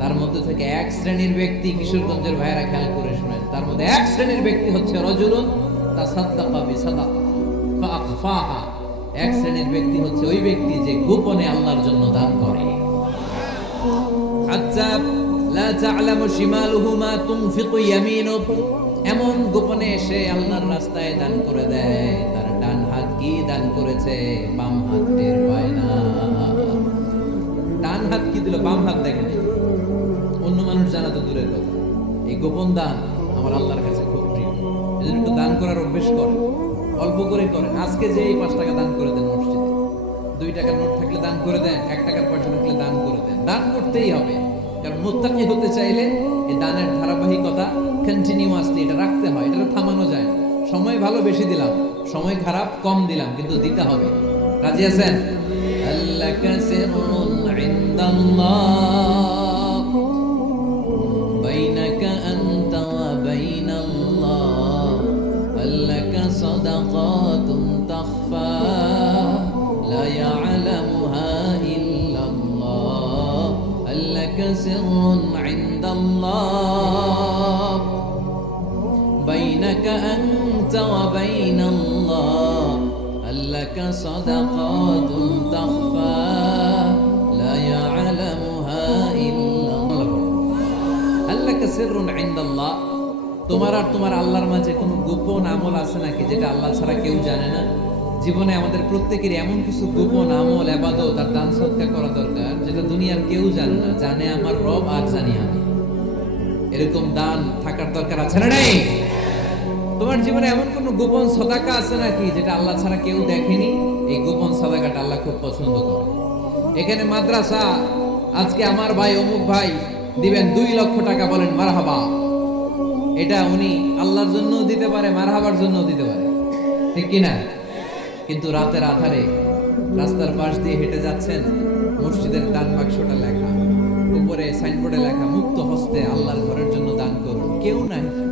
তার মধ্যে থেকে এক শ্রেণির ব্যক্তি কিশোরগঞ্জের ভাইয়েরা খেয়াল করে শুনেন। তার মধ্যে এক শ্রেণির ব্যক্তি হচ্ছে রজুলুন ফাআখফাহা এক শ্রেণির ব্যক্তি হচ্ছে ওই ব্যক্তি যে গোপনে আল্লাহর জন্য দান করে। হাত্তা লা তা'লামু তুনফিকু এমন গোপনে এসে আল্লাহর রাস্তায় দান করে দেয়। তার ডান হাত কি দান করেছে? বাম হাত টের পায় না। ডান হাত কি দিল? বাম হাত দেখে দূরের কথা এই গোপন দান আমার আল্লাহর কাছে খুব প্রিয়। এজন্য একটু দান করার অভ্যেস করেন অল্প করে করেন আজকে যে এই পাঁচ টাকা দান করে দেন মসজিদে, দুই টাকার নোট থাকলে দান করে দেন, এক টাকার পয়সা থাকলে দান করে দেন। দান করতেই হবে। কারণ মোত্তাকি হতে চাইলে এই দানের ধারাবাহিকতা কন্টিনিউয়াসলি এটা রাখতে হয়। এটা থামানো যায়। সময় ভালো বেশি দিলাম, সময় খারাপ কম দিলাম, কিন্তু দিতে হবে। রাজি আছেন? আল্লাহ صدقات تخفى لا يعلمها إلا الله আল্লাহ কাসিরুন ইনদাল্লাহ তোমার আর তোমার আল্লাহর মাঝে কোনো গোপন আমল আছে নাকি যেটা আল্লাহ ছাড়া কেউ জানে না জীবনে আমাদের প্রত্যেকের এমন কিছু গোপন আমল এবাদত আর দান সৎকার করা দরকার যেটা দুনিয়ার কেউ জানে না জানে আমার রব আর জানি আমি এরকম দান থাকার দরকার আছে না নেই তোমার জীবনে এমন কোন গোপন সদাকা আছে নাকি যেটা আল্লাহ ছাড়া কেউ দেখেনি? এই গোপন সদাকাটা আল্লাহ খুব পছন্দ করে। এখানে মাদ্রাসা, আজকে আমার ভাই অমুক ভাই দিবেন দুই লক্ষ টাকা বলেন মারহাবা। এটা উনি আল্লাহর জন্য দিতে পারে, মারহাবার জন্য দিতে পারে। ঠিক কি না কিন্তু রাতের আধারে রাস্তার পাশ দিয়ে হেঁটে যাচ্ছেন, মসজিদের দান বাক্সটা লেখা। উপরে সাইনবোর্ডে লেখা, মুক্ত হস্তে আল্লাহর ঘরের জন্য দান করুন। কেউ নাই।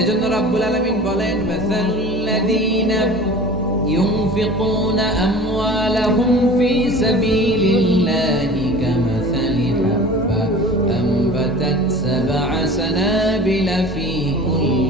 এজন্য রাব্বুল আলামিন বলেন মাসালুল্লাযীনা ينفقون أموالهم في سبيل الله كمثل حبة أنبتت سبع سنابل في كل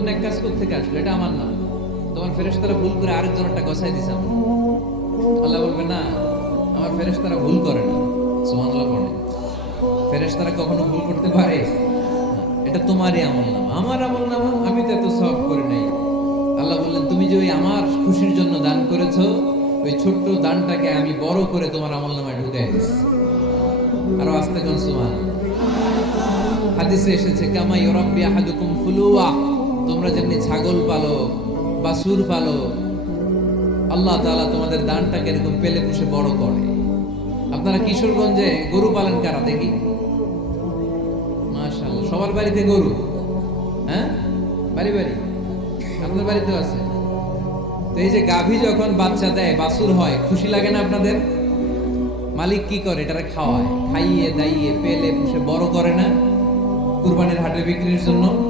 এত নেক কাজ থেকে আসলো, এটা আমার না। তোমার ফেরেশতারা ভুল করে আরেকজনটা গছাই দিছে আল্লাহ বলবে, না, আমার ফেরেশতারা ভুল করে না। কখনো ভুল করতে পারে? এটা তোমারই আমল নামা। আমার আমল নামা, আমি তো এত সব করে নাই। আল্লাহ বললেন, তুমি যে ওই আমার খুশির জন্য দান করেছ, ওই ছোট্ট দানটাকে আমি বড় করে তোমার আমল নামায় ঢুকাই দিচ্ছি আরও আস্তে কোন সুমান হাদিসে এসেছে, কামা ইউরাব্বি আহাদুকুম ফুলুয়া। তোমরা যেমনি ছাগল পালো বাসুর পালো, আল্লাহ তাআলা তোমাদের দানটাকে এরকম পেলে পুষে বড় করে। আপনারা কিশোরগঞ্জে গরু পালন কারা দেখি? মাশাআল্লাহ, সবার বাড়িতে গরু? হ্যাঁ? বাড়ি বাড়ি? আপনার বাড়িতেও আছে? তো এই যে গাভী যখন বাচ্চা দেয় বাসুর হয়, খুশি লাগে না আপনাদের? মালিক কি করে? এটারে খাওয়ায়, খাইয়ে, দাইয়ে, পেলে, পুষে বড় করে না? কুরবানির হাটে বিক্রির জন্য?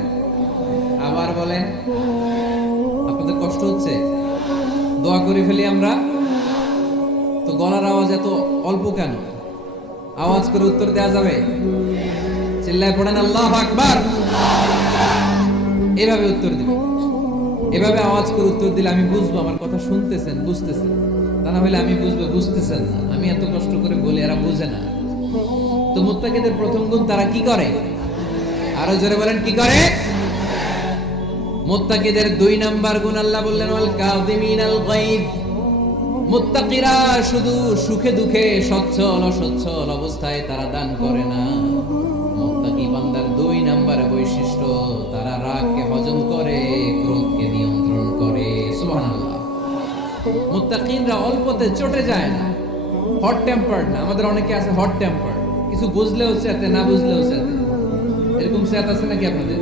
বলেন আপনাদের কষ্ট হচ্ছে? দোয়া করে ফেলি আমরা। তো গলার আওয়াজ এত অল্প কেন? আওয়াজ করে উত্তর দেওয়া যাবে? চিল্লায় পড়েন, আল্লাহ আকবার! এভাবে উত্তর দিবে এভাবে আওয়াজ করে উত্তর দিলে আমি বুঝব আমার কথা শুনতেছেন, বুঝতেছেন। তা না হলে আমি বুঝব, বুঝতেছেন না। আমি এত কষ্ট করে বলি, এরা বুঝে না। তো মুত্তাকিদের প্রথম গুণ তারা কি করে? আরও জোরে বলেন, কি করে? মুত্তাকিদের দুই নাম্বার গুণ আল্লাহ বললেন, ওয়াল কাযিমিনাল গায়ব। মুত্তাকিরা শুধু সুখে দুঃখে সচ্ছল অসচ্ছল অবস্থায় তারা দান করে না। মুত্তাকি বান্দার দুই নাম্বার বৈশিষ্ট্য, তারা রাগকে হজম করে, ক্রোধকে নিয়ন্ত্রণ করে। সুবহানাল্লাহ। মুত্তাকিনরা অল্পতে চটে যায় না হট টেম্পার্ড না। আমাদের অনেকে আছে হট টেম্পার্ড কিছু বুঝলেও চেতে না বুঝলেও চেতে এরকম চেত আছে নাকি আপনাদের?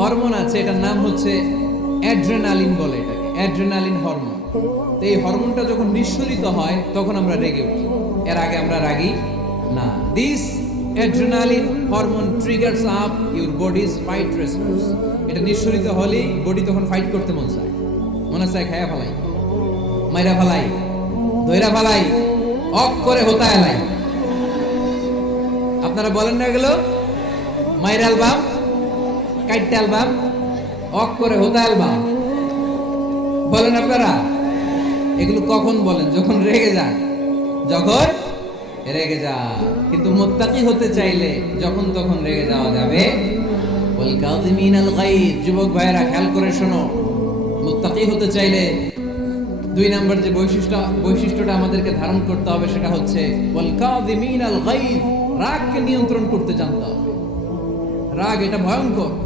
হরমোন আছে, এটার নাম হচ্ছে অ্যাড্রেনালিন বলে এটাকে, অ্যাড্রেনালিন হরমোন। তো এই হরমোনটা যখন নিঃসরিত হয়, তখন আমরা রেগে উঠি। এর আগে আমরা রাগি না। This adrenaline hormone triggers up your bodies fight response এটা নিঃসরিত হলেই বডি তখন ফাইট করতে মন চায়। মনে চায় খায়া ফেলাই, মাইরা ফেলাই ধৈরা ফেলাই অক করে হোতা এলাই আপনারা বলেন না এগুলো? মাইর অ্যালবাম? কাইটটা অ্যালবাম অক করে হোতা অ্যালবাম। বলেন আপনারা, এগুলো কখন বলেন? যখন রেগে যান। যখন রেগে যা কিন্তু মোত্তাকি হতে চাইলে যখন তখন রেগে যাওয়া যাবে। যুবক ভাইয়েরা, খেয়াল করে শোনো। মোত্তাকি হতে চাইলে দুই নাম্বার যে বৈশিষ্ট্য, বৈশিষ্ট্যটা আমাদেরকে ধারণ করতে হবে সেটা হচ্ছে রাগকে নিয়ন্ত্রণ করতে জানতে হবে। রাগ এটা ভয়ঙ্কর।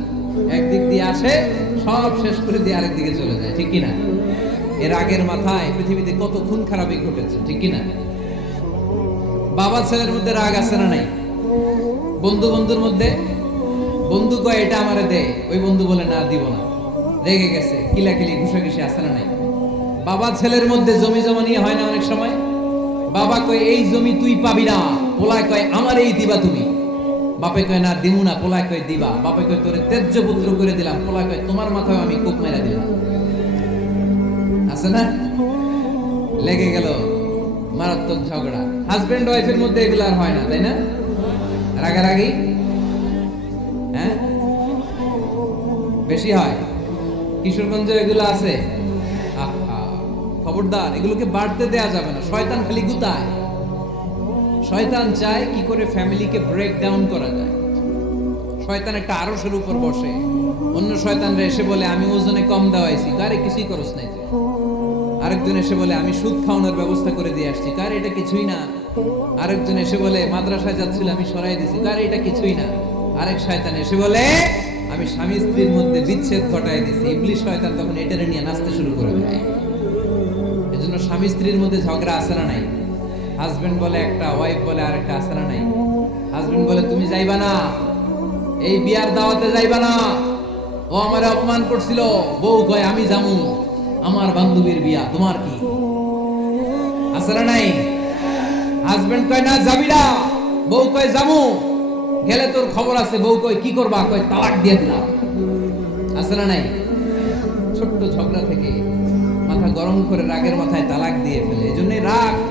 একদিক দিয়ে আসে, সব শেষ করে দিয়ে আরেক দিকে চলে যায়, ঠিক কিনা? এর রাগের মাথায় পৃথিবীতে কত খুন খারাপই ঘটেছে, ঠিক কিনা? বাবা ছেলের মধ্যে রাগ আছে না নাই? বন্ধু বন্ধুর মধ্যে? বন্ধু কয়, এটা আমারে দে। ওই বন্ধু বলে, না, দিব না। রেগে গেছে কিলা কিলাকিলি, ঘুষাঘুষি আছে না নাই? বাবা ছেলের মধ্যে জমি জমা নিয়ে হয় না অনেক সময়? বাবা কয়, এই জমি তুই পাবি না। পোলায় কয় আমার এই দিবা তুমি। বাপে কয়, না, দিমু না, পোলায় কয়, দিবা। বাপে কয়, তোরে তেজ্য পুত্র করে দিলাম, পোলায় কয়, তোমার মাথায় আমি কোপ মেরা দিলাম। আছে না? লেগে গেল মারাত্মক ঝগড়া। হাজবেন্ড ওয়াইফের মধ্যে এগুলো আর হয় না, তাই না? রাগারাগি? হ্যাঁ? বেশি হয়। কিশোরগঞ্জে এগুলো আছে। খবরদার, এগুলোকে বাড়তে দেয়া যাবে না, শয়তান খালি গুতায়। শয়তান চায় কি করে ফ্যামিলিকে ব্রেক ডাউন করা যায়। শয়তান একটা আরসের উপর বসে। অন্য শয়তানরা এসে বলে, আমি ওজনে কম দেওয়াইছি। কারে, কিছুই করস নাই। আরেকজন এসে বলে, আমি সুদ খাওয়ানোর ব্যবস্থা করে দিয়ে আসছি। কার, এটা কিছুই না। আরেকজন এসে বলে, মাদ্রাসায় যাচ্ছিল, আমি সরাই দিছি। কার, এটা কিছুই না। আরেক শয়তান এসে বলে, আমি স্বামী স্ত্রীর মধ্যে বিচ্ছেদ ঘটাই দিছি। ইবলিশ শয়তান তখন এটারে নিয়ে নাচতে শুরু করে দেয়। এজন্য স্বামী স্ত্রীর মধ্যে ঝগড়া আছে না নাই? হাজবেন্ড বলে একটা ওয়াইফ বলে আরেকটা আছে না নাই? হাজবেন্ড বলে, তুমি যাইবা না। এই বিয়ার দাওয়াতে যাইবা না। ও আমারে অপমান করছিল। বউ কয়, আমি জামু আমার বান্ধবীর বিয়া, তোমার কি? আছে না নাই? হাজবেন্ড কয়, না, যাবি না। বউ কয় জামু গেলে তোর খবর আছে। বউ কয়, কি করবা? কয়, তালাক দিয়ে দিলাম। না নাই? ছোট্ট ঝগড়া থেকে মাথা গরম করে রাগের মাথায় তালাক দিয়ে ফেলে। এই জন্য রাগ।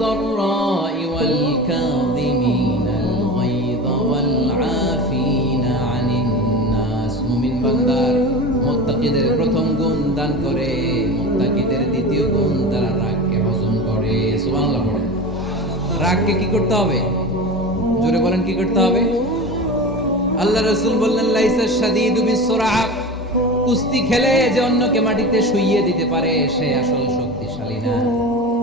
والضراء والكاظمين الغيظ والعافين عن الناس মুমিন বান্দার মুত্তাকিদের প্রথম গুণ দান করে মুত্তাকিদের দ্বিতীয় গুণ তারা রাগকে হজম করে সুবহানাল্লাহ পড়ে রাগকে কি করতে হবে জোরে বলেন কি করতে হবে আল্লাহ রসুল বললেন লাইসা শাদীদু বিসরাআ কুস্তি খেলে যে অন্যকে মাটিতে শুইয়ে দিতে পারে সে আসল শক্তিশালী না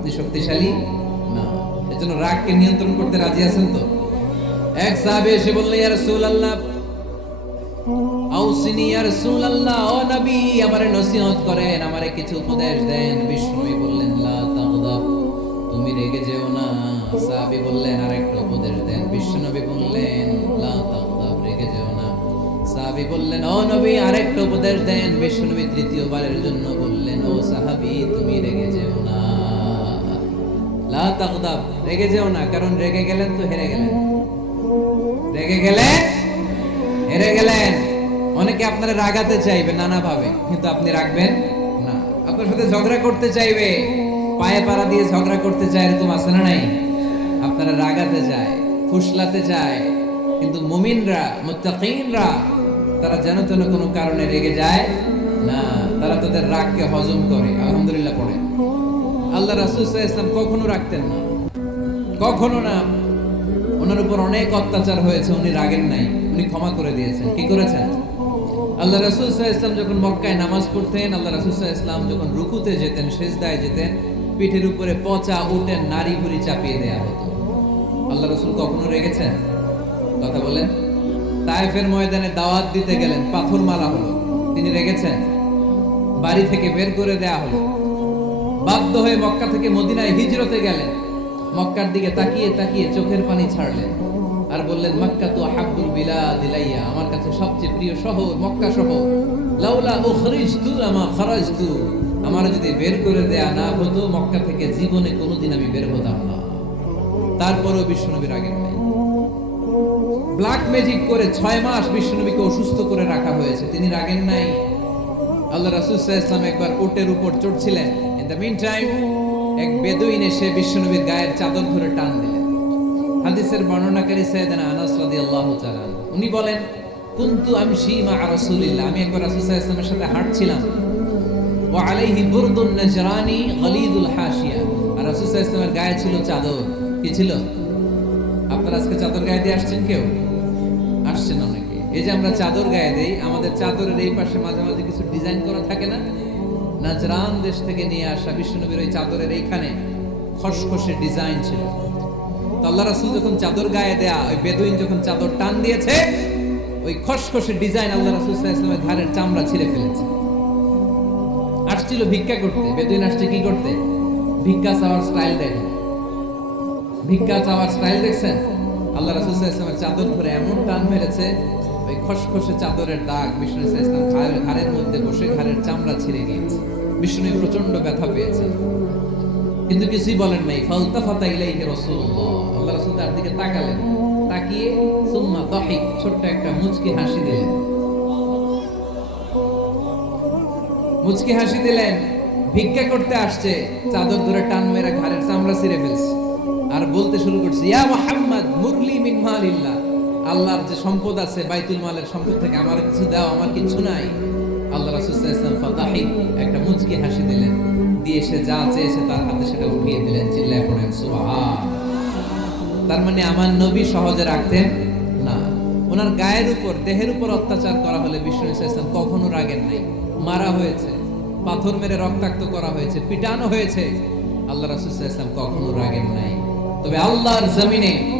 আপনি শক্তিশালী? না। এজন্য রাগকে নিয়ন্ত্রণ করতে রাজি আছেন তো? এক সাহাবে এসে বললে ইয়া রাসূলুল্লাহ, আউসিনি, ইয়া রাসূলুল্লাহ, ও নবী, আমারে নসিহত করেন, আমারে কিছু উপদেশ দেন। বিষ্ণুই বললেন, লা তাগদাব তুমি রেগে যেও না। সাহাবী বললেন, আরেকটা উপদেশ দেন। বিশ্বনবী বললেন, লা তাগদাব রেগে যেও না। সাহাবী বললেন, ও নবী, আরেকটা উপদেশ দেন। বিশ্বনবী তৃতীয়বারের জন্য বললেন, ও সাহাবী, তুমি রেগে যেও না। রেগে যেও না, কারণ রেগে গেলেন তো হেরে গেলেন। রেগে গেলে হেরে গেলেন। অনেকে আপনারা রাগাতে চাইবে নানা ভাবে কিন্তু আপনি রাখবেন না। আপনার সাথে ঝগড়া করতে চাইবে, পায়ে পাড়া দিয়ে ঝগড়া করতে চায় এরকম আছে না নাই? আপনারা রাগাতে চায়, ফুসলাতে চায়, কিন্তু মুমিনরা, মুত্তাকিনরা, তারা যেন তেন কোনো কারণে রেগে যায় না। তারা তাদের রাগকে হজম করে, আলহামদুলিল্লাহ পড়ে। আল্লাহ রাসূল সাল্লাল্লাহু ইসলাম কখনো রাখতেন না। কখনো না। ওনার উপর অনেক অত্যাচার হয়েছে, উনি রাগেন নাই, উনি ক্ষমা করে দিয়েছেন। কি করেছেন? আল্লাহ সাল্লাল্লাহু ইসলাম যখন মক্কায় নামাজ পড়তেন, আল্লাহ সাল্লাল্লাহু ইসলাম যখন রুকুতে যেতেন, সেজদায় যেতেন, পিঠের উপরে পচা উটের নারী ভুড়ি চাপিয়ে দেয়া হতো। আল্লাহ রসুল কখনো রেগেছেন? কথা বলেন। তায়েফের ময়দানে দাওয়াত দিতে গেলেন পাথর মারা হলো। তিনি রেগেছেন? বাড়ি থেকে বের করে দেয়া হলো। বাধ্য হয়ে মক্কা থেকে মদিনায় হিজরতে গেলেন। মক্কার দিকে তাকিয়ে তাকিয়ে চোখের পানি ছাড়লেন আর বললেন, মক্কা তো হাব্বুল বিলা দিলাইয়া আমার কাছে সবচেয়ে প্রিয় শহর মক্কা শহর। লাউলা উখরিজতু আমা খারাজতু, আমার যদি বের করে দেয়া না হতো, মক্কা থেকে জীবনে কোনোদিন আমি বের হতাম না। তারপরেও বিশ্বনবীর আগে নাই। ব্ল্যাক ম্যাজিক করে ছয় মাস বিশ্বনবীকে অসুস্থ করে রাখা হয়েছে। তিনি রাগেন নাই। আল্লাহ রাসূল আলাইহি একবার উটের উপর চড়ছিলেন। দ্য মিন টাইম এক বেদুইন এসে বিশ্বনবীর গায়ের চাদর ধরে টান দিলেন। হাদিসের বর্ণনাকারী সাইয়েদানা আনাস রাদিয়াল্লাহু তাআলা উনি বলেন, কুনতু আমশি মা রাসূলিল্লাহ? আমি একবার রাসূল সাল্লাল্লাহু সাথে হাঁটছিলাম। ওয়া আলাইহি বুরদুন নাজরানি গলিদুল হাশিয়া। আর রাসূল সাল্লাল্লাহু গায়ে ছিল চাদর। কি ছিল? আপনারা আজকে চাদর গায়ে দিয়ে আসছেন কেউ? আসছেন অনেকে। এই যে আমরা চাদর গায়ে দেই, আমাদের চাদরের এই পাশে মাঝে মাঝে কিছু ডিজাইন করা থাকে না? নাজরান দেশ থেকে নিয়ে আসা বিশ্বনবীর ওই চাদরের এইখানে খসখসে ডিজাইন ছিল। তো রাসূল যখন চাদর গায়ে দেয়া, ওই বেদুইন যখন চাদর টান দিয়েছে, ওই খসখসে ডিজাইন আল্লাহ রাসূল ওয়াসাল্লামের ঘাড়ের চামড়া ছিঁড়ে ফেলেছে। আসছিল ভিক্ষা করতে। বেদুইন আসছে কি করতে? ভিক্ষা চাওয়ার স্টাইল দেখেন ভিক্ষা চাওয়ার স্টাইল দেখছেন? আল্লাহ রাসূল ওয়াসাল্লামের চাদর ধরে এমন টান মেরেছে ওই খসখসে চাদরের দাগ, বিষ্ণু ইসলাম ঘাড়ের ঘাড়ের মধ্যে বসে ঘাড়ের চামড়া ছিঁড়ে গিয়েছে। বিষ্ণু প্রচণ্ড ব্যথা পেয়েছে। কিন্তু কিছুই বলেন নাই। ফালতা ফাতা ইলাইহি রাসূলুল্লাহ। আল্লাহ রাসূল তার দিকে তাকালেন। তাকিয়ে সুম্মা দাহিক, ছোট্ট একটা মুচকি হাসি দিলেন। মুচকি হাসি দিলেন, ভিক্ষা করতে আসছে, চাদর ধরে টান মেরে ঘাড়ের চামড়া ছিঁড়ে ফেলছে। আর বলতে শুরু করছে, ইয়া মুহাম্মদ, মুরলি মিন মালিল্লাহ। আল্লাহর যে সম্পদ আছে, বাইতুল মালের সম্পদ থেকে আমার কিছু দাও, আমার কিছু নাই। আল্লাহ রাসূল ফাদাহি, একটা মুচকি হাসি দিলেন। দিয়ে সে যা চেয়েছে তার হাতে সেটা উঠিয়ে দিলেন, চিল্লায় পড়েন তার মানে আমার নবী সহজে রাখতেন? না। ওনার গায়ের উপর, দেহের উপর অত্যাচার করা হলে বিষ্ণু ইসলাম কখনো রাগেন নাই। মারা হয়েছে, পাথর মেরে রক্তাক্ত করা হয়েছে, পিটানো হয়েছে। আল্লাহ রাসূল ওয়াসাল্লাম কখনো রাগেন নাই। তবে আল্লাহর জমিনে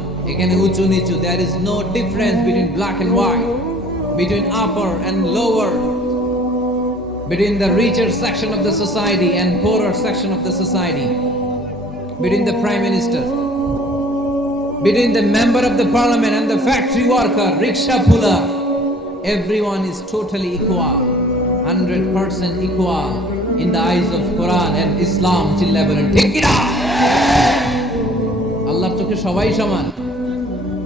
এখানে উঁচু নিচু there is no difference between black and white between upper and lower between the richer section of the society and poorer section of the society, between the prime minister, between the member of the parliament and the factory worker, rickshaw puller, everyone is totally equal, 100% equal in the eyes of Quran and Islam. চিল্লা বলেন ঠিক কিনা আল্লাহর চোখে সবাই সমান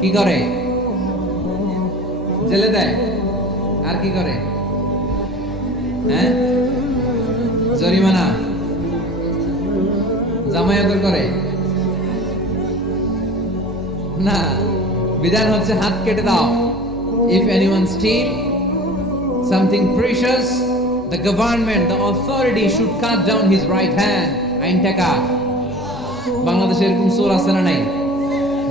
কি করে? জেলে দেয়? আর কি করে? হ্যাঁ? জরিমানা? জামায়াত করে? না, বিধান হচ্ছে হাত কেটে দাও। If anyone steal something precious the government the authority should cut down his right hand আইন টাকা বাংলাদেশে এরকম সোর আছে না নাই?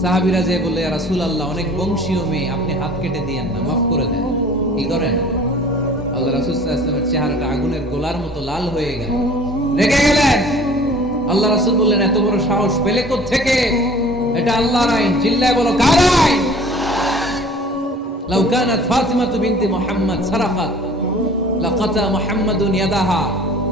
সাহাবিরা যে বললে রাসূল আল্লাহ অনেক বংশীয় মেয়ে, আপনি হাত কেটে দিয়েন না, মাফ করে দেন। কি করেন? আল্লাহ রাসূল সাল্লাল্লাহু চেহারাটা আগুনের গোলার মতো লাল হয়ে গেল। রেগে গেলেন। আল্লাহ রাসূল বললেন, এত বড় সাহস পেলে থেকে এটা আল্লাহর আইন। চিল্লায় বলো, কার আইন? ফাতিমা বিনতি মুহাম্মদ সারাফাত, লাকাতা মুহাম্মাদুন ইয়াদাহা।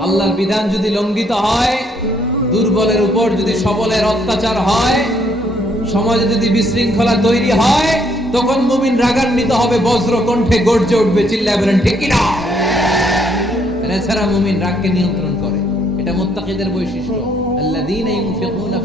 আল্লাহর বিধান যদি লঙ্ঘিত হয়, দুর্বলের উপর যদি সবলের অত্যাচার হয়, সমাজে যদি বিশৃঙ্খলা তৈরি হয়, তখন মুমিন রাগান্বিত হবে বজ্র কণ্ঠে গর্জে উঠবে, চিল্লায় বলেন, ঠিক কিনা? এছাড়া মুমিন রাগকে নিয়ন্ত্রণ করে। এটা মুত্তাকিদের বৈশিষ্ট্য। আল্লাযীনা ইউনফিকুনা